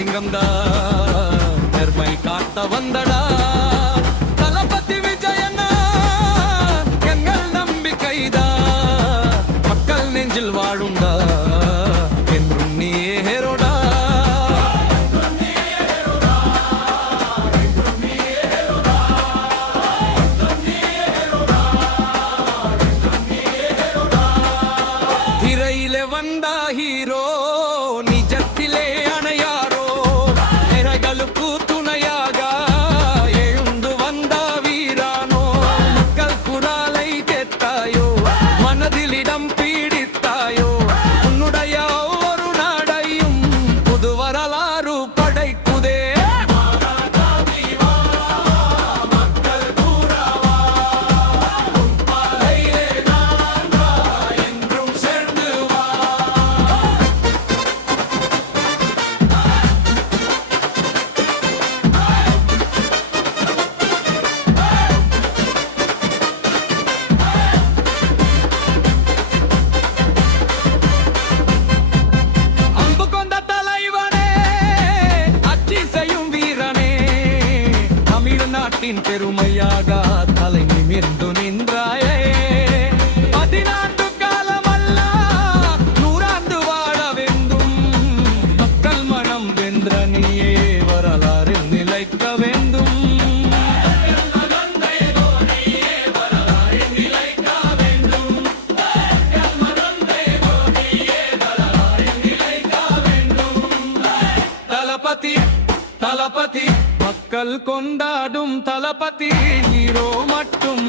சிங்கம்தா பெருமை காட்ட வந்தடா தளபதி விஜயண்ணா எங்கள் நம்பிக்கைதா மக்கள் நெஞ்சில் வாழுண்டா என்றும் நீ ஹேரோடா திரையிலே வந்தா ஹீரோ நிஜத்திலே அணையாரோ நிறைகளுக்கு துணையாக எழுந்து வந்த வீரானோ மக்கள் குரலை கேட்டாயோ மனதில் இடம் பீடித்தாயோ உன்னுடைய ஒவ்வொரு நாடையும் புது வரலாறு படைக்குதே நாட்டின் பெருமையாக தலை நிமிர்ந்து நின்றாயே 14 காலமல்ல 100 ஆண்டு வாழ வேண்டும் மக்கள் மனம் வென்ற நீயே வரலாறில் நிலைக்க வேண்டும் தளபதி தளபதி மக்கள் கொண்டாடும் தளபதி ஹீரோ மட்டும்